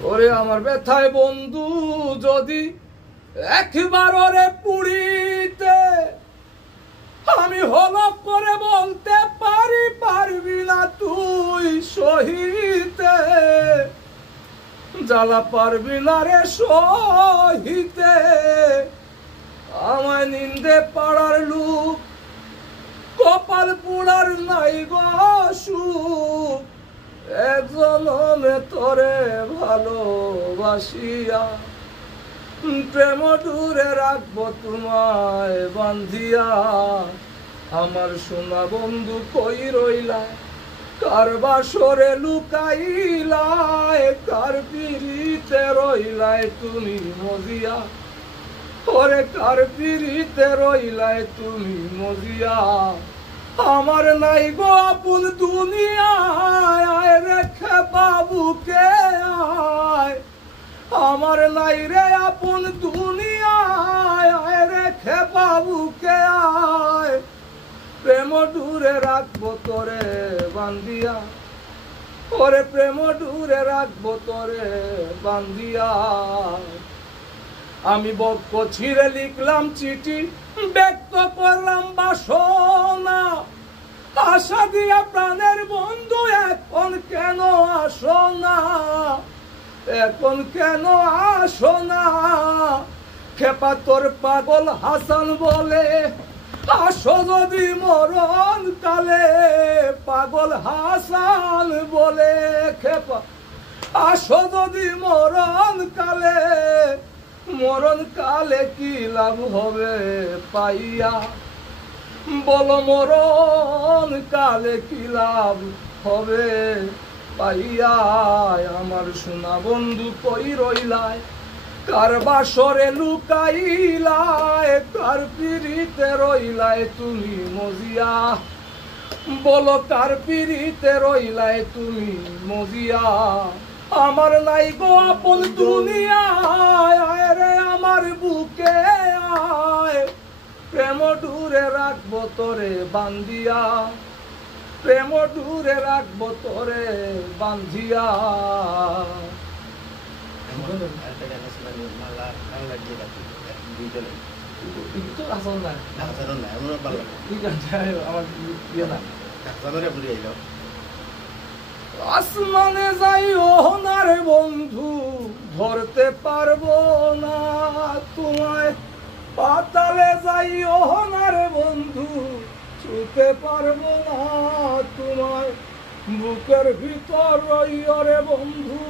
ওরে আমার ব্যথায় বন্ধু যদি একবার ওরে পুড়িতে আমি হলপ করে বলতে পারি পারবি না তুই সহিতে জ্বালা পারবি না রে সহিতে আমায় নিন্দে পাড়ার লোক কপাল পুড়ার নাই গো সুখ এক জনমে তোরে ভালোবাসিয়া প্রেম দূরে রাখবো তোমায় বান্ধিয়া আমার সোনা বন্ধু কই রইলা কার বাসরে লুকাইলায় কার পিড়িতে রইলায় তুমি মজিয়া ওরে কার পিড়িতে রইলায় তুমি মজিয়া আমার নাই গো আপন দুনিয়ায় আয় রেখে বাবুকে আয় আমার নাই রে আপন দুনিয়ায় আয় রেখে বাবুকে আয় প্রেম দূরে রাখবো তোরে বান্ধিয়া ওরে প্রেম দূরে রাখবো তোরে বান্ধিয়া আমি বক্ষ ছিঁড়ে লিখলাম চিঠি ব্যক্ত করলাম বাসনা আশা দিয়া প্রাণের বন্ধু এখন কেন আসো না এখন কেন আসো না খেপা তোর পাগল হাসান বলে আসো যদি মরণ কালে পাগল হাসান বলে খেপা আসো যদি মরণ কালে কি লাভ হবে পাইয়া বলো মরণ কালে কি লাভ হবে পাইয়া আমার সোনা বন্ধু কই রইলায় কার বাসরে লুকাইলায় কার পিড়িতে রইলায় তুমি মজিয়া বলো কার পিড়িতে রইলায় তুমি মজিয়া আমার নাই গো আপন দুনিয়ায় আয় রে আমার বুকে আয় প্রেম দূরে রাখবো তোরে বান্ধিয়া প্রেম দূরে রাখবো তোরে বান্ধিয়া আসমানে যাই ওনার বন্ধু ধরতে পারবো না তোমায় পাতালে যাই ওনার বন্ধু ছুতে পারবো না তোমায় বুকের ভিতর রইরে বন্ধু